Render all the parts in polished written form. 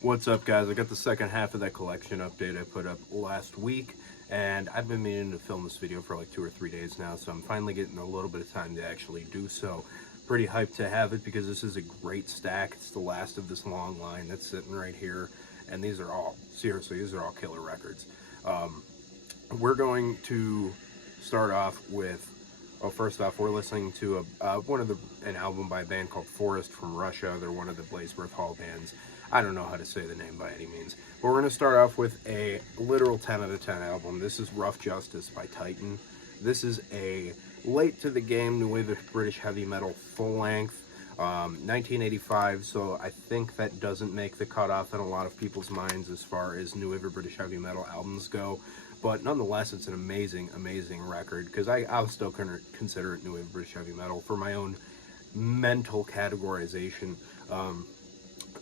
What's up, guys? I got the second half of that collection update I put up last week, and I've been meaning to film this video for like 2 or 3 days now, so I'm finally getting a little bit of time to actually do so. Pretty hyped to have it because this is a great stack. It's the last of this long line that's sitting right here, and these are all, seriously, these are all killer records. We're going to start off with, well, first off, we're listening to an album by a band called Forest from Russia. They're one of the Blazebirth Hall bands. I don't know how to say the name by any means, but we're going to start off with a literal 10 out of 10 album. This is Rough Justice by Titan. This is a late to the game new wave of British heavy metal full length. 1985, so I think that doesn't make the cutoff in a lot of people's minds as far as new wave of British heavy metal albums go. But nonetheless, it's an amazing, amazing record because I'll still consider it new wave British heavy metal for my own mental categorization.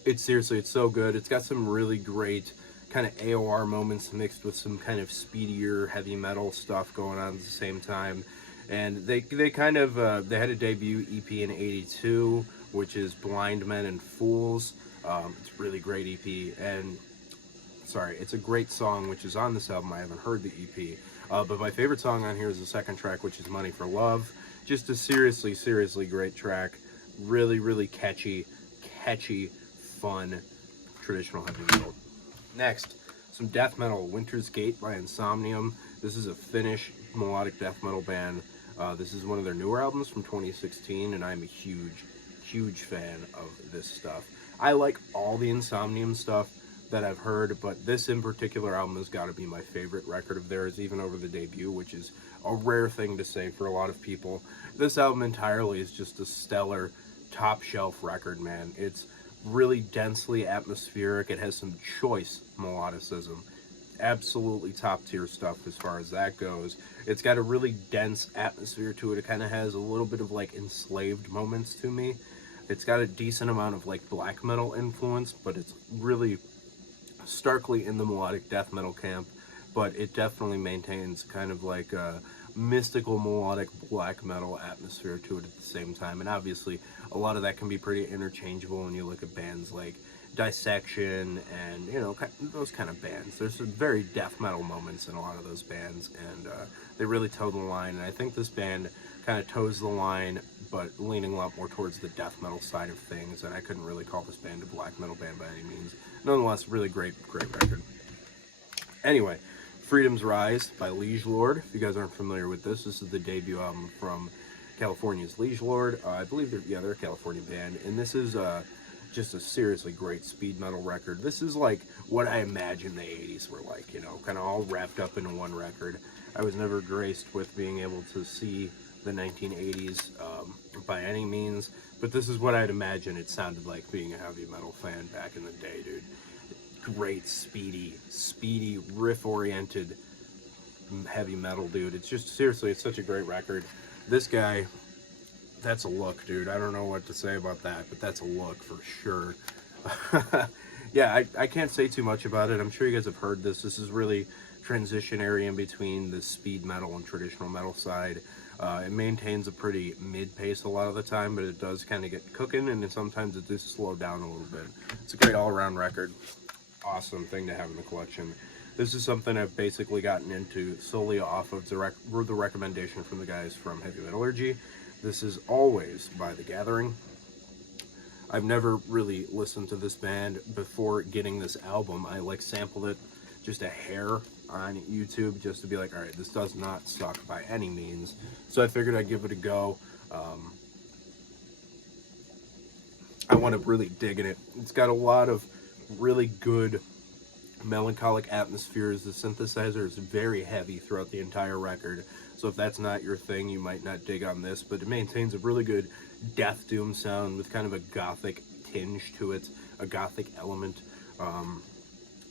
It's seriously, it's so good. It's got some really great kind of AOR moments mixed with some kind of speedier heavy metal stuff going on at the same time. And they kind of they had a debut EP in '82, which is Blind Men and Fools. It's a really great EP, and sorry, it's a great song which is on this album. I haven't heard the EP, but my favorite song on here is the second track, which is Money for Love. Just a seriously, seriously great track. Really, really catchy, fun, traditional heavy metal. Next, some death metal, Winter's Gate by Insomnium. This is a Finnish melodic death metal band. This is one of their newer albums from 2016, and I'm a huge fan of this stuff. I like all the Insomnium stuff that I've heard, but this in particular album has got to be my favorite record of theirs, even over the debut, which is a rare thing to say for a lot of people. This album entirely is just a stellar, top shelf record, man. It's really densely atmospheric. It has some choice melodicism. Absolutely top tier stuff as far as that goes. It's got a really dense atmosphere to it. It kind of has a little bit of like enslaved moments to me. It's got a decent amount of like black metal influence, but it's really starkly in the melodic death metal camp, but it definitely maintains kind of like a mystical melodic black metal atmosphere to it at the same time. And obviously a lot of that can be pretty interchangeable when you look at bands like Dissection and, you know, those kind of bands. There's some very death metal moments in a lot of those bands, and they really toe the line. And I think this band kind of toes the line, but leaning a lot more towards the death metal side of things. And I couldn't really call this band a black metal band by any means. Nonetheless, really great record. Anyway, Freedom's Rise by Liege Lord. If you guys aren't familiar with this is the debut album from California's Liege Lord. I believe they're a California band, and this is just a seriously great speed metal record. This is like what I imagine the 80s were like, you know, kind of all wrapped up into one record. I was never graced with being able to see the 1980s by any means, but this is what I'd imagine it sounded like being a heavy metal fan back in the day, dude. Great, speedy, riff-oriented heavy metal, dude. It's just, seriously, it's such a great record. This guy, that's a look, dude. I don't know what to say about that, but that's a look for sure. Yeah, I can't say too much about it. I'm sure you guys have heard this. This is really transitionary in between the speed metal and traditional metal side. It maintains a pretty mid-pace a lot of the time, but it does kind of get cooking, and then sometimes it does slow down a little bit. It's a great all-around record. Awesome thing to have in the collection. This is something I've basically gotten into solely off of the recommendation from the guys from Heavy Metallurgy. This is Always by The Gathering. I've never really listened to this band before getting this album. I like sampled it just a hair on YouTube just to be like, all right, this does not suck by any means. So I figured I'd give it a go. I want to really dig in it. It's got a lot of really good melancholic atmospheres. The synthesizer is very heavy throughout the entire record, so if that's not your thing, you might not dig on this, but it maintains a really good death doom sound with kind of a gothic tinge to it, a gothic element,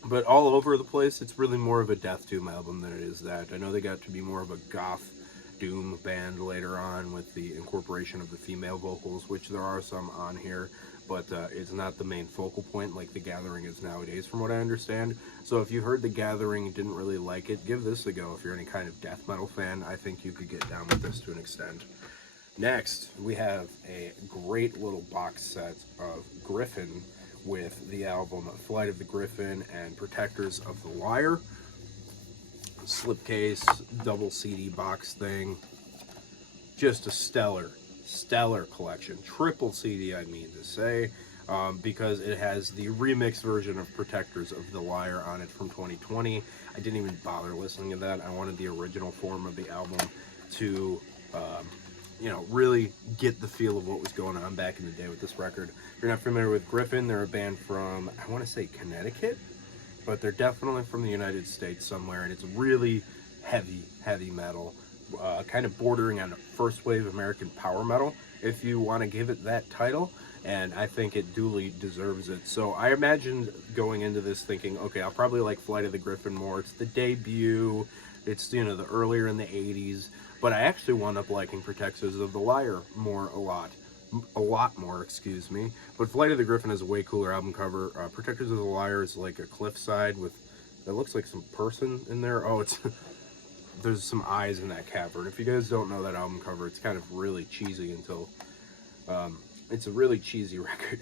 but all over the place. It's really more of a death doom album than it is that. I know they got to be more of a goth doom band later on with the incorporation of the female vocals, which there are some on here, but it's not the main focal point like The Gathering is nowadays, from what I understand. So if you heard The Gathering and didn't really like it, give this a go. If you're any kind of death metal fan, I think you could get down with this to an extent. Next, we have a great little box set of Griffin, with the album Flight of the Griffin and Protectors of the Lyre. Slipcase, double CD box thing. Just a stellar collection. Triple CD, I mean to say, because it has the remix version of Protectors of the Lyre on it from 2020. I didn't even bother listening to that. I wanted the original form of the album to, you know, really get the feel of what was going on back in the day with this record. If you're not familiar with Griffin, they're a band from, I want to say Connecticut, but they're definitely from the United States somewhere, and it's really heavy metal, kind of bordering on first wave American power metal, if you want to give it that title, and I think it duly deserves it. So I imagined going into this thinking, okay, I'll probably like Flight of the Griffin more. It's the debut, it's, you know, the earlier in the 80s, but I actually wound up liking Protectors of the Lyre a lot more, excuse me. But Flight of the Griffin has a way cooler album cover. Protectors of the Lyre is like a cliffside with, that looks like some person in there. Oh, it's there's some eyes in that cavern. If you guys don't know that album cover, it's kind of really cheesy until, it's a really cheesy record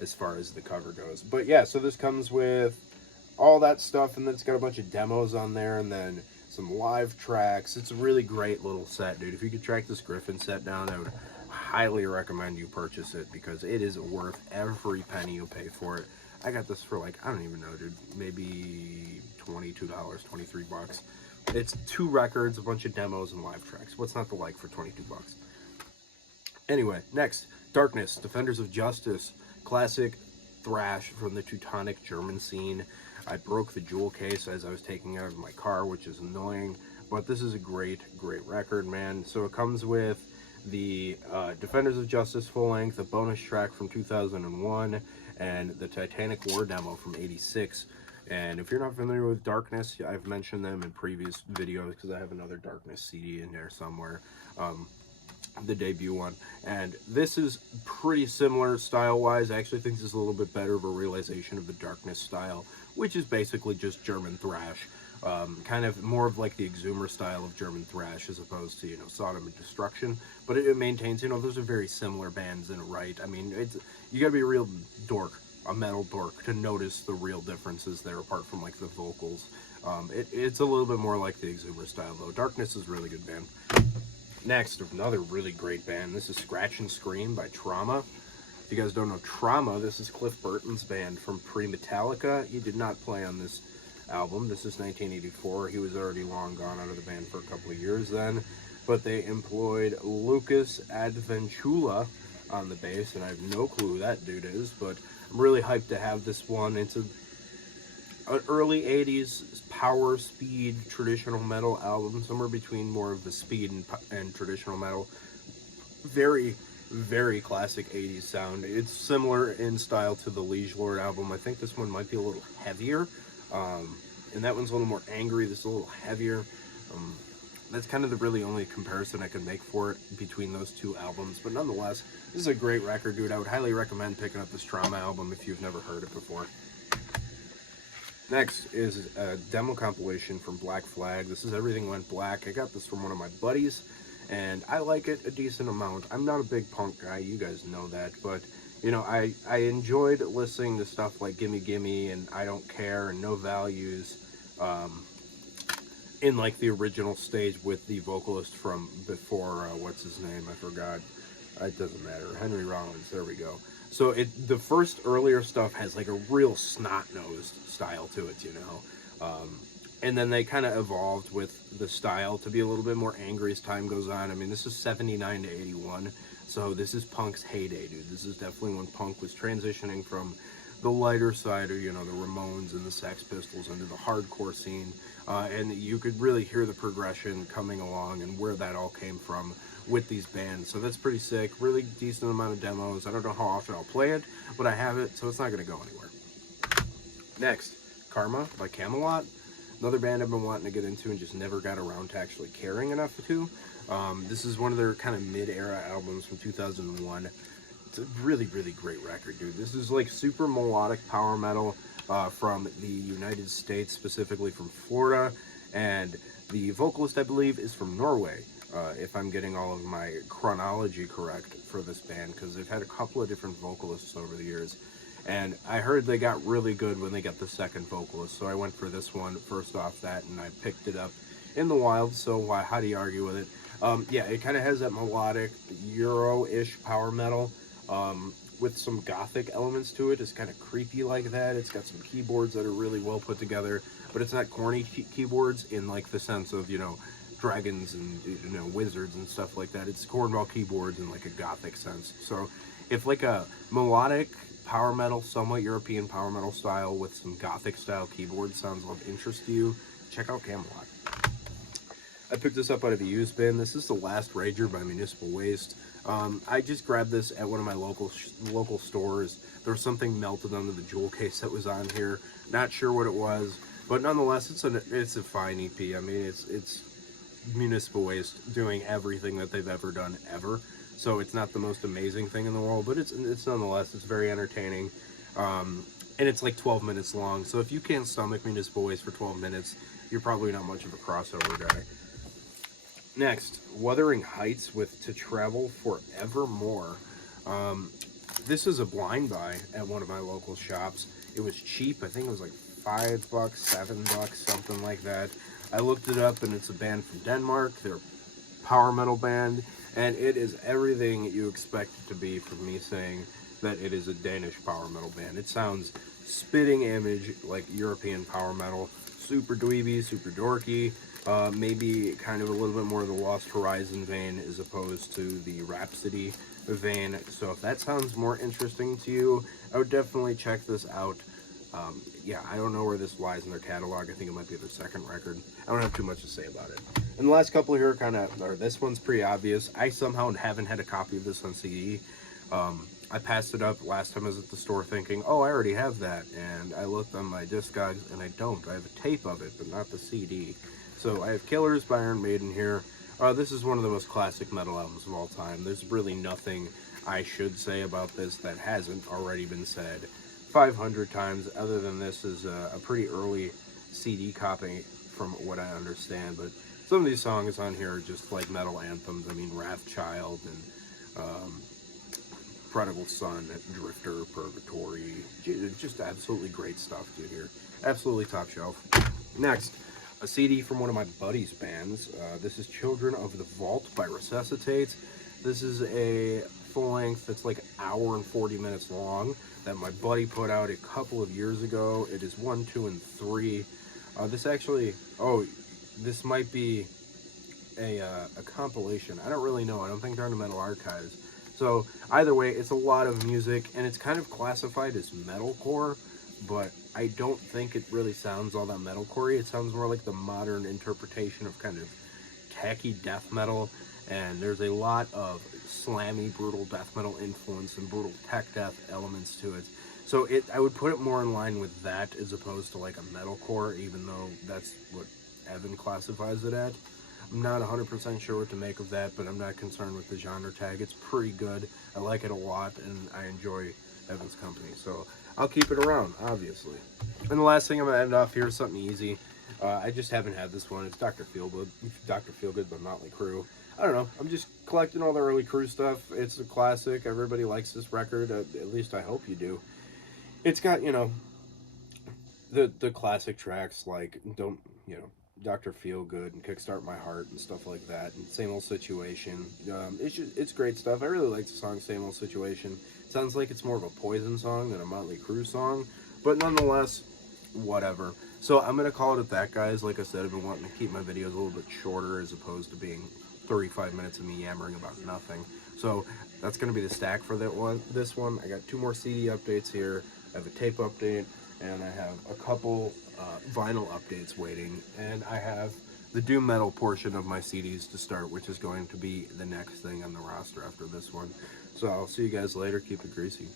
as far as the cover goes. But yeah, so this comes with all that stuff, and then it's got a bunch of demos on there, and then some live tracks. It's a really great little set, dude. If you could track this Griffin set down, I would highly recommend you purchase it, because it is worth every penny you pay for it. I got this for like, I don't even know, dude, maybe $22, 23 bucks. It's 2 records, a bunch of demos, and live tracks. What's not to like for 22 bucks? Anyway, next, Darkness, Defenders of Justice, classic thrash from the Teutonic German scene. I broke the jewel case as I was taking it out of my car, which is annoying, but this is a great record, man. So it comes with the Defenders of Justice full length, a bonus track from 2001, and the Titanic War demo from '86. And if you're not familiar with Darkness, I've mentioned them in previous videos because I have another Darkness CD in there somewhere, the debut one. And this is pretty similar style-wise. I actually think this is a little bit better of a realization of the Darkness style, which is basically just German thrash. Kind of more of like the Exhumer style of German thrash as opposed to, you know, Sodom and Destruction. But it maintains, you know, those are very similar bands in a right. I mean, you gotta be a real dork, a metal dork, to notice the real differences there apart from like the vocals. It's a little bit more like the Exhumer style though. Darkness is a really good band. Next, another really great band. This is Scratch and Scream by Trauma. If you guys don't know Trauma, this is Cliff Burton's band from pre-Metallica. He did not play on this album. This is 1984. He was already long gone out of the band for a couple of years then. But they employed Lucas Adventula on the bass, and I have no clue who that dude is, but I'm really hyped to have this one. It's an early 80s power speed traditional metal album, somewhere between more of the speed and traditional metal. Very classic 80s sound. It's similar in style to the Liege Lord album. I think this one might be a little heavier, and that one's a little more angry. This is a little heavier. That's kind of the really only comparison I can make for it between those two albums. But nonetheless, this is a great record, dude. I would highly recommend picking up this Trauma album if you've never heard it before. Next is a demo compilation from Black Flag. This is Everything Went Black. I got this from one of my buddies, and I like it a decent amount. I'm not a big punk guy, you guys know that, but you know, I enjoyed listening to stuff like Gimme Gimme and I Don't Care and No Values, in like the original stage with the vocalist from before, what's his name, I forgot. It doesn't matter. Henry Rollins, there we go. So the first earlier stuff has like a real snot-nosed style to it, you know. And then they kind of evolved with the style to be a little bit more angry as time goes on. I mean, this is 79 to 81, so this is punk's heyday, dude. This is definitely when punk was transitioning from the lighter side of, you know, the Ramones and the Sex Pistols into the hardcore scene. And you could really hear the progression coming along and where that all came from with these bands. So that's pretty sick. Really decent amount of demos. I don't know how often I'll play it, but I have it, so it's not going to go anywhere. Next, Karma by Camelot. Another band I've been wanting to get into and just never got around to actually caring enough to. This is one of their kind of mid-era albums from 2001. It's a really great record, dude. This is like super melodic power metal from the United States, specifically from Florida, and the vocalist, I believe, is from Norway, if I'm getting all of my chronology correct for this band, because they've had a couple of different vocalists over the years. And I heard they got really good when they got the second vocalist, so I went for this one first off that, and I picked it up in the wild, so how do you argue with it? Yeah, it kind of has that melodic Euro-ish power metal with some gothic elements to it. It's kind of creepy like that. It's got some keyboards that are really well put together, but it's not corny keyboards in like the sense of, you know, dragons and, you know, wizards and stuff like that. It's cornball keyboards in like a gothic sense. So if like a melodic power metal, somewhat European power metal style with some gothic style keyboard sounds of interest to you, check out Camelot. I picked this up out of a used bin. This is The Last Rager by Municipal Waste. I just grabbed this at one of my local stores. There was something melted under the jewel case that was on here. Not sure what it was, but nonetheless, it's a fine EP. I mean, it's Municipal Waste doing everything that they've ever done ever. So it's not the most amazing thing in the world, but it's nonetheless, it's very entertaining. And it's like 12 minutes long. So if you can't stomach Municipal Waste for 12 minutes, you're probably not much of a crossover guy. Next, Weing Heights with To Travel Forevermore. This is a blind buy at one of my local shops. It was cheap. I think it was like $5, $7, something like that. I looked it up, and it's a band from Denmark. They're a power metal band, and it is everything you expect it to be from me saying that it is a Danish power metal band. It sounds spitting image like European power metal. Super dweeby, super dorky. Maybe kind of a little bit more of the Lost Horizon vein as opposed to the Rhapsody vein. So if that sounds more interesting to you, I would definitely check this out. Yeah, I don't know where this lies in their catalog. I think it might be their second record. I don't have too much to say about it. And the last couple here this one's pretty obvious. I somehow haven't had a copy of this on CD. I passed it up last time I was at the store thinking, oh, I already have that. And I looked on my Discogs, and I don't. I have a tape of it, but not the CD. So I have Killers by Iron Maiden here. This is one of the most classic metal albums of all time. There's really nothing I should say about this that hasn't already been said 500 times, other than this is a pretty early CD copy from what I understand. But some of these songs on here are just like metal anthems. I mean, Wrathchild and Prodigal Son, Drifter, Purgatory. Just absolutely great stuff, dude, here. Absolutely top shelf. Next, a CD from one of my buddy's bands. This is Children of the Vault by Resuscitates. This is a full length that's like an hour and 40 minutes long that my buddy put out a couple of years ago. It is 1, 2, and 3. This might be a compilation. I don't really know. I don't think they're in the Metal Archives. So either way, it's a lot of music, and it's kind of classified as metalcore, but I don't think it really sounds all that metalcore-y. It sounds more like the modern interpretation of kind of tacky death metal, and there's a lot of slammy, brutal death metal influence and brutal tech death elements to it. So I would put it more in line with that as opposed to like a metalcore, even though that's what Evan classifies it at. I'm not 100% sure what to make of that, but I'm not concerned with the genre tag. It's pretty good. I like it a lot, and I enjoy Evan's company. So I'll keep it around, obviously. And the last thing I'm going to end off here is something easy. I just haven't had this one. It's Dr. Feelgood by Motley Crue. I don't know. I'm just collecting all the early Crue stuff. It's a classic. Everybody likes this record. At least I hope you do. It's got, you know, the classic tracks like Dr. Feelgood and Kickstart My Heart and stuff like that, and Same Old Situation. It's great stuff. I really like the song Same Old Situation. It sounds like it's more of a Poison song than a Motley Crue song, but nonetheless, whatever. So I'm going to call it at that, guys. Like I said, I've been wanting to keep my videos a little bit shorter as opposed to being 35 minutes of me yammering about nothing. So that's going to be the stack for this one. I got 2 more CD updates here. I have a tape update, and I have a couple vinyl updates waiting, and I have the doom metal portion of my CDs to start, which is going to be the next thing on the roster after this one. So I'll see you guys later. Keep it greasy.